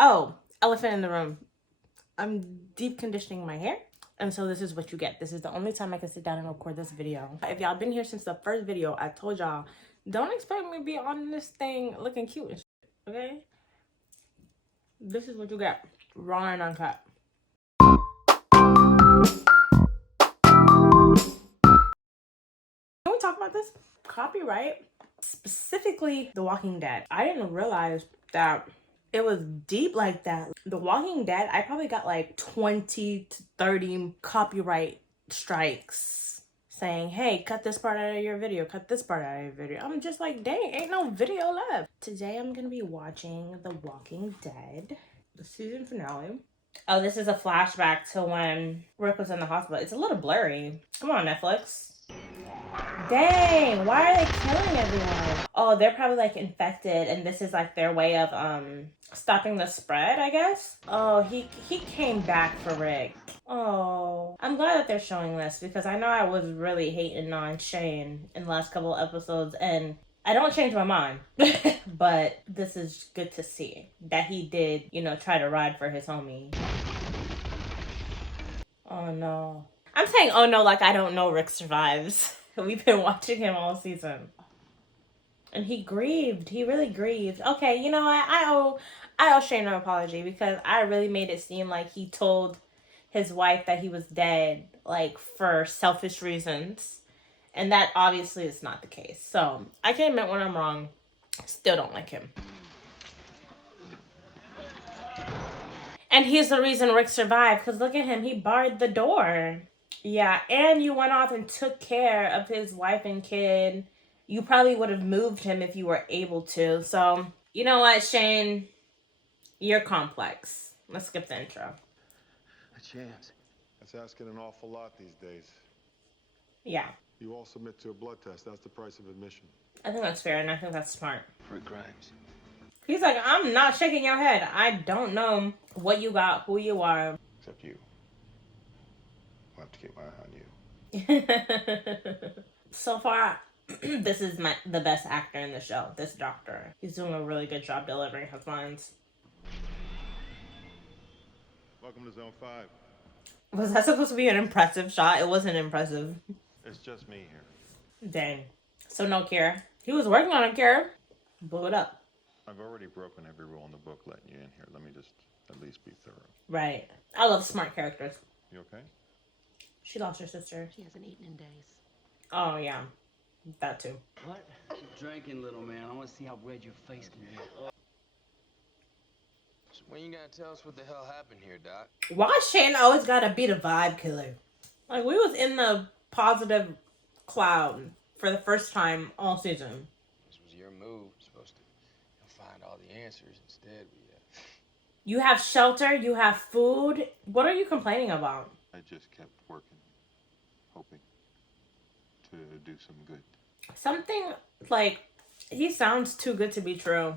Oh, elephant in the room. I'm deep conditioning my hair. And so this is what you get. This is the only time I can sit down and record this video. If y'all been here since the first video, I told y'all, don't expect me to be on this thing looking cute and shit, okay? This is what you get. Raw and uncut. Can we talk about this? Copyright, specifically The Walking Dead. I didn't realize that it was deep like that. The Walking Dead, I probably got like 20 to 30 copyright strikes saying, hey, cut this part out of your video, cut this part out of your video. I'm just like, dang, ain't no video left. Today I'm gonna be watching The Walking Dead, the season finale. Oh, this is a flashback to when Rick was in the hospital. It's a little blurry. Come on, Netflix. Dang, why are they killing everyone? Oh, they're probably like infected and this is like their way of stopping the spread, I guess. Oh, he came back for Rick. Oh, I'm glad that they're showing this because I know I was really hating on Shane in the last couple of episodes and I don't change my mind. But this is good to see that he did, you know, try to ride for his homie. Oh no. I'm saying oh no like I don't know Rick survives. We've been watching him all season. And he grieved. He really grieved. Okay, you know what? I owe Shane an apology because I really made it seem like he told his wife that he was dead, like for selfish reasons. And that obviously is not the case. So I can admit when I'm wrong. Still don't like him. And he's the reason Rick survived because look at him. He barred the door. Yeah, and you went off and took care of his wife and kid. You probably would have moved him if you were able to. So, you know what, Shane? You're complex. Let's skip the intro. A chance. That's asking an awful lot these days. Yeah, You all submit to a blood test. That's the price of admission. I think that's fair and I think that's smart. Rick Grimes. He's like, I'm not shaking your head. I don't know what you got, who you are. Except you. I'll have to keep my eye on you. So far, this is the best actor in the show, this doctor. He's doing a really good job delivering his lines. Welcome to Zone 5. Was that supposed to be an impressive shot? It wasn't impressive. It's just me here. Dang. So no Kira. He was working on it, Kira. Blew it up. I've already broken every rule in the book letting you in here. Let me just at least be thorough. Right. I love smart characters. You okay? She lost her sister. She hasn't eaten in days. Oh, yeah. That too. What? Keep drinking, little man. I want to see how red your face can get. So when you gonna tell us what the hell happened here, Doc? Why Shane always gotta be the vibe killer? Like, we was in the positive cloud for the first time all season. This was your move. Supposed to find all the answers. Instead, we You have shelter, you have food. What are you complaining about? I just kept working, hoping to do some good. Something like, he sounds too good to be true.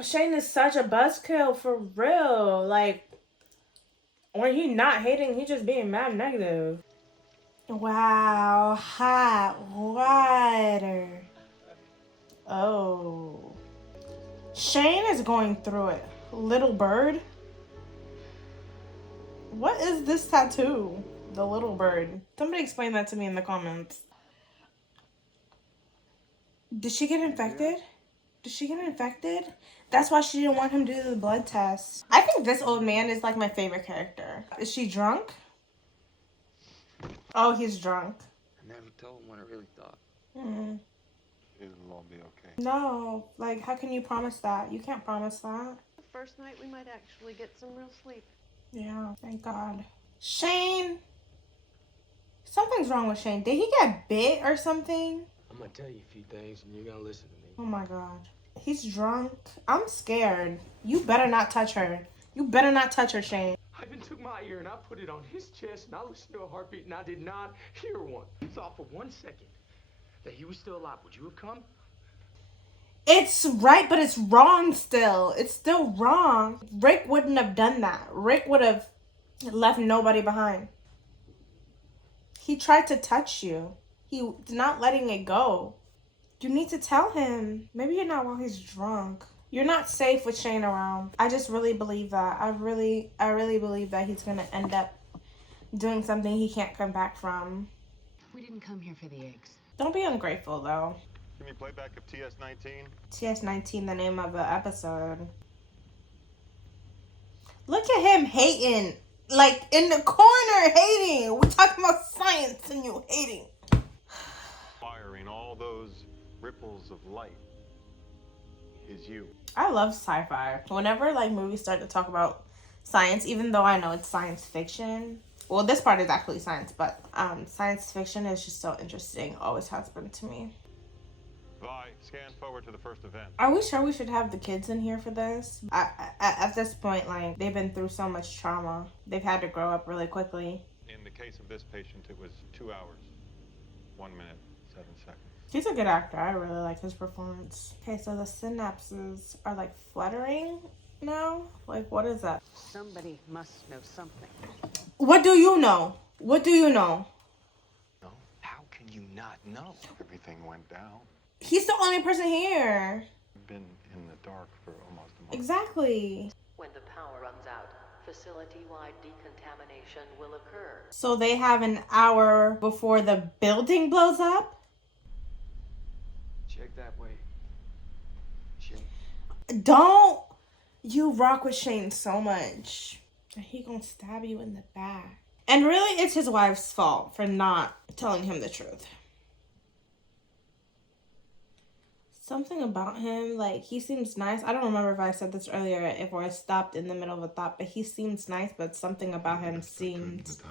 Shane is such a buzzkill for real. Like, when he not hating, he just being mad negative. Wow, hot water. Oh. Shane is going through it. Little bird? What is this tattoo? The little bird. Somebody explain that to me in the comments. Did she get infected? Did she get infected? That's why she didn't want him to do the blood test. I think this old man is like my favorite character. Is she drunk? Oh, he's drunk. I never told him what I really thought. It'll all be okay. No, like, how can you promise that? You can't promise that. The first night we might actually get some real sleep. Yeah, thank God. Shane! Something's wrong with Shane. Did he get bit or something? I'm gonna tell you a few things, and you're gonna listen to me. Oh my God. He's drunk. I'm scared. You better not touch her. You better not touch her, Shane. I even took my ear and I put it on his chest, and I listened to a heartbeat, and I did not hear one. I thought for 1 second that he was still alive. Would you have come? It's right, but it's wrong still. It's still wrong. Rick wouldn't have done that. Rick would have left nobody behind. He tried to touch you. He's not letting it go. You need to tell him. Maybe you're not while he's drunk. You're not safe with Shane around. I just really believe that. I really believe that he's gonna end up doing something he can't come back from. We didn't come here for the eggs. Don't be ungrateful though. Give me playback of TS-19. TS-19, the name of the episode. Look at him hating. Like, in the corner hating. We're talking about science and you hating. Firing all those ripples of light is you. I love sci-fi. Whenever, like, movies start to talk about science, even though I know it's science fiction. Well, this part is actually science, but science fiction is just so interesting. Always has been to me. Vi, scan forward to the first event. Are we sure we should have the kids in here for this? At this point, like, they've been through so much trauma. They've had to grow up really quickly. In the case of this patient, it was 2 hours, 1 minute, 7 seconds. He's a good actor. I really like his performance. Okay, so the synapses are, like, fluttering now? Like, what is that? Somebody must know something. What do you know? What do you know? No? How can you not know? Everything went down. He's the only person here. I've been in the dark for almost a month. Exactly. When the power runs out, facility-wide decontamination will occur. So they have an hour before the building blows up? Check that way. Shane. Don't you rock with Shane so much. He gonna stab you in the back. And really, it's his wife's fault for not telling him the truth. Something about him, like, he seems nice. I don't remember if I said this earlier, if I stopped in the middle of a thought, but he seems nice, but something about him seems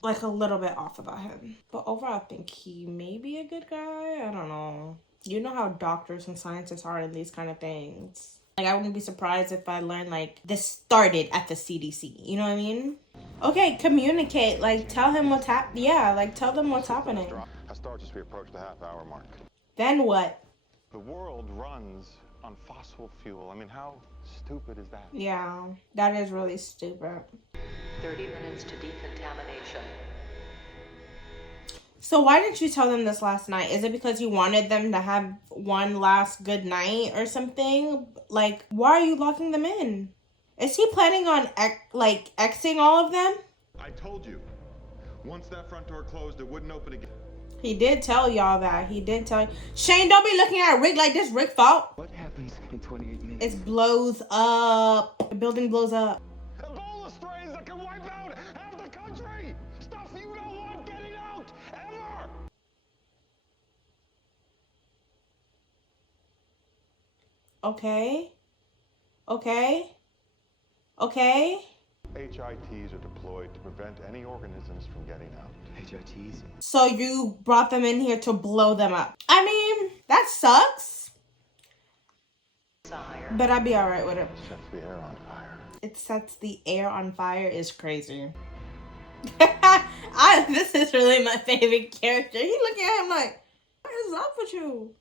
like a little bit off about him. But overall, I think he may be a good guy. I don't know. You know how doctors and scientists are in these kind of things. Like, I wouldn't be surprised if I learned, like, this started at the CDC. You know what I mean? Okay, communicate. Like, tell him what's happening. Yeah, like, tell them what's happening. I start as we approach the half-hour mark. Then what? The world runs on fossil fuel. I mean, how stupid is that? Yeah, that is really stupid. 30 minutes to decontamination. So why didn't you tell them this last night? Is it because you wanted them to have one last good night or something? Like, why are you locking them in? Is he planning on, Xing all of them? I told you. Once that front door closed, it wouldn't open again. He did tell y'all that. He did tell you. Shane, don't be looking at Rick like this. Rick fault. What happens in 28 minutes? It blows up. The building blows up. Ebola strains that can wipe out half the country! Stuff you don't want getting out, ever! Okay. Okay. Okay. HITs are deployed to prevent any organisms from getting out. HITs? So you brought them in here to blow them up. I mean, that sucks. Sire. But I'd be alright with it. Sets the air on fire. It sets the air on fire is crazy. This is really my favorite character. He looking at him like, what is up with you?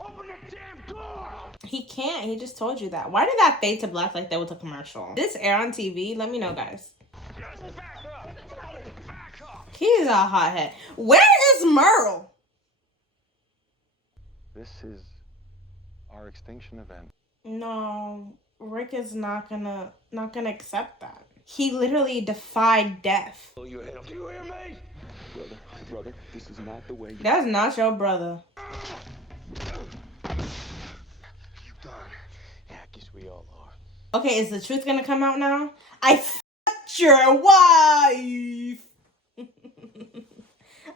Open the damn door! He can't. He just told you that. Why did that fade to black like that was a commercial? This air on TV? Let me know, guys. Just back up! Back up! He's a hothead. Where is Merle? This is our extinction event. No, Rick is not gonna accept that. He literally defied death. Do you hear me? Brother, this is not the way. That's not your brother. You done. Yeah, I guess we all are. Okay, is the truth gonna come out now? I f***ed your wife!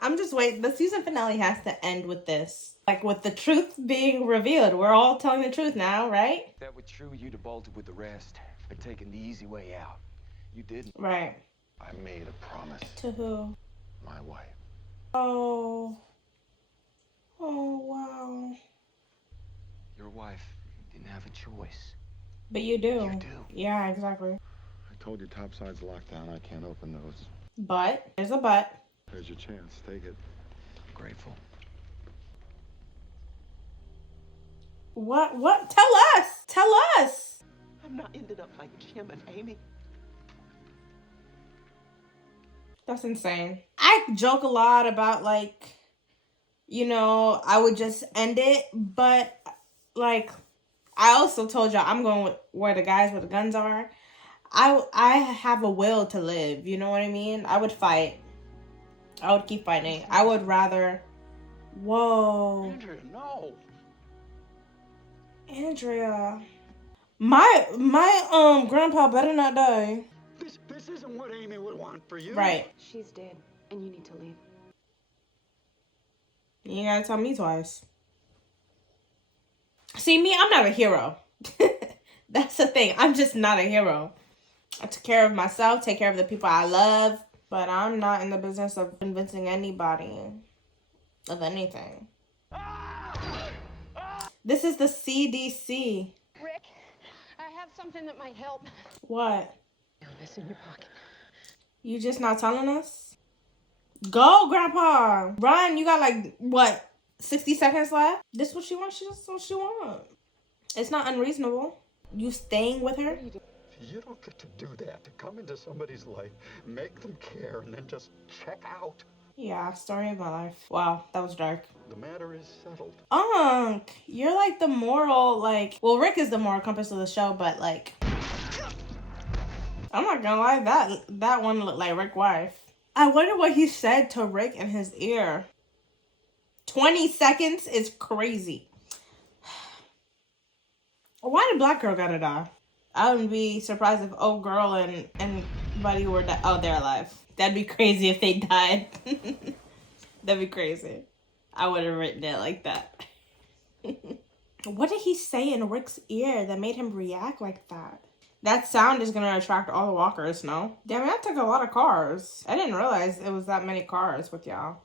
I'm just waiting. The season finale has to end with this. Like, with the truth being revealed. We're all telling the truth now, right? If that were true, you'd have bolted with the rest and taken the easy way out. You didn't. Right. I made a promise. To who? My wife. Oh. Oh, wow. Your wife didn't have a choice. But you do. You do. Yeah, exactly. I told you topside's locked down. I can't open those. But. There's a but. There's your chance. Take it. Grateful. What? Tell us! Tell us! I've not ended up like Jim and Amy. That's insane. I joke a lot about, like, you know, I would just end it, but, like, I also told y'all I'm going with where the guys with the guns are. I have a will to live. You know what I mean? I would fight. I would keep fighting. I would rather. Whoa, Andrea, no. Andrea. My grandpa better not die. This isn't what Amy would want for you. Right. She's dead, and you need to leave. You ain't gotta tell me twice. See, me, I'm not a hero. That's the thing. I'm just not a hero. I take care of myself, take care of the people I love, but I'm not in the business of convincing anybody of anything. This is the CDC. Rick, I have something that might help. What? This in your pocket. You just not telling us? Go, Grandpa. Run. You got like, what, 60 seconds left? This is what she wants. This is what she wants. It's not unreasonable. You staying with her? You don't get to do that, to come into somebody's life, make them care, and then just check out. Yeah, story of my life. Wow, that was dark. The matter is settled. Unc, you're like the moral, like, well, Rick is the moral compass of the show, but like, I'm not gonna lie, that one looked like Rick's wife. I wonder what he said to Rick in his ear. 20 seconds is crazy. Why did Black Girl gotta die? I wouldn't be surprised if Old Girl and Buddy were they're alive. That'd be crazy if they died. That'd be crazy. I would have written it like that. What did he say in Rick's ear that made him react like that? That sound is gonna attract all the walkers, no? Damn, that took a lot of cars. I didn't realize it was that many cars with y'all.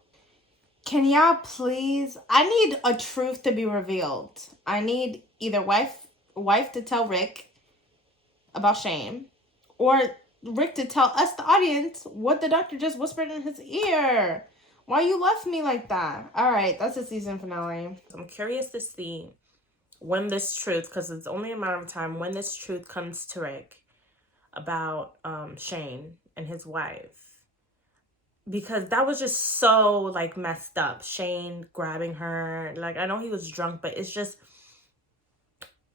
Can y'all please? I need a truth to be revealed. I need either wife to tell Rick about Shane, or Rick to tell us, the audience, what the doctor just whispered in his ear. Why you left me like that? All right, that's the season finale. I'm curious to see when this truth, because it's only a matter of time, when this truth comes to Rick about Shane and his wife. Because that was just so, like, messed up. Shane grabbing her. Like, I know he was drunk, but it's just,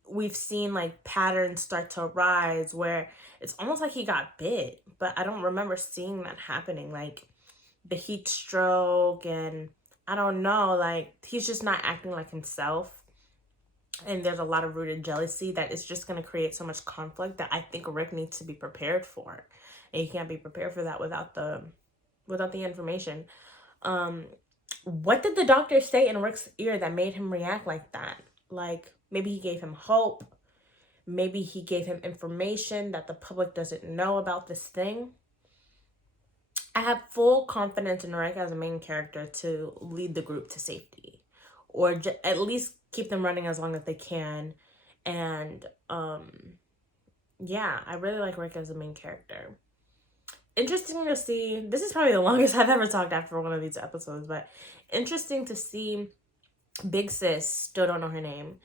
we've seen, like, patterns start to rise where it's almost like he got bit. But I don't remember seeing that happening. Like, the heat stroke and, I don't know, like, he's just not acting like himself. And there's a lot of rooted jealousy that is just going to create so much conflict that I think Rick needs to be prepared for. And he can't be prepared for that without the information. What did the doctor say in Rick's ear that made him react like that? Like, maybe he gave him hope. Maybe he gave him information that the public doesn't know about this thing. I have full confidence in Rick as a main character to lead the group to safety. Or at least keep them running as long as they can. And, yeah, I really like Rick as a main character. Interesting to see, this is probably the longest I've ever talked after one of these episodes, but interesting to see Big Sis, still don't know her name,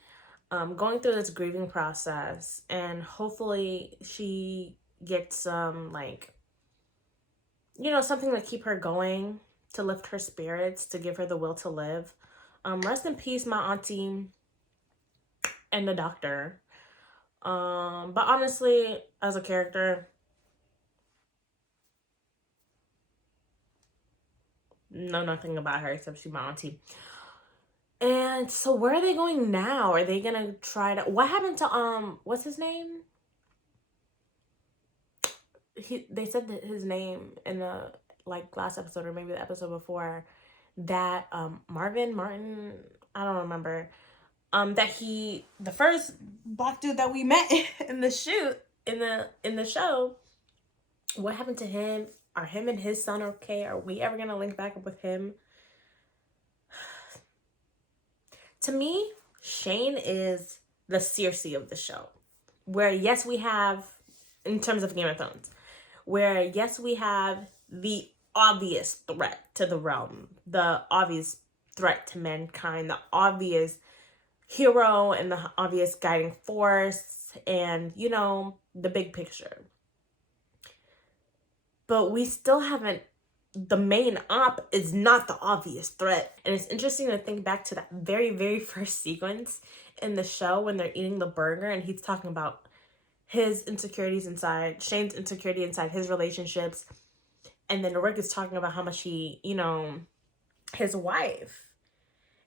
going through this grieving process, and hopefully she gets some, like, you know, something to keep her going, to lift her spirits, to give her the will to live. Rest in peace, my auntie and the doctor. But honestly, as a character, know nothing about her except she's my auntie. And so where are they going now? Are they gonna try to, what happened to what's his name? They said that his name in the, like, last episode or maybe the episode before, that Martin, I don't remember, that the first black dude that we met in the shoot, in the show, what happened to him? Are him and his son okay? Are we ever gonna link back up with him? To me, Shane is the Cersei of the show. Where, yes, we have, in terms of Game of Thrones, where, yes, we have the obvious threat to the realm, the obvious threat to mankind, the obvious hero and the obvious guiding force, and, you know, the big picture. But we still haven't the main op is not the obvious threat. And it's interesting to think back to that very, very first sequence in the show when they're eating the burger and he's talking about his insecurities inside, Shane's insecurity inside his relationships. And then Rick is talking about how much he, you know, his wife.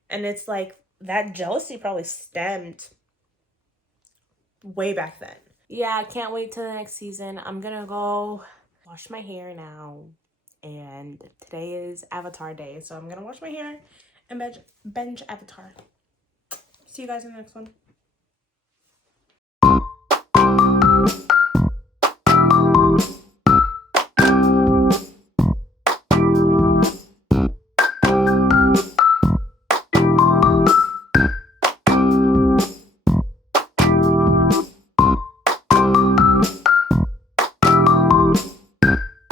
And it's like that jealousy probably stemmed way back then. Yeah, I can't wait till the next season. I'm gonna go wash my hair now. And today is Avatar Day. So I'm gonna wash my hair and binge Avatar. See you guys in the next one.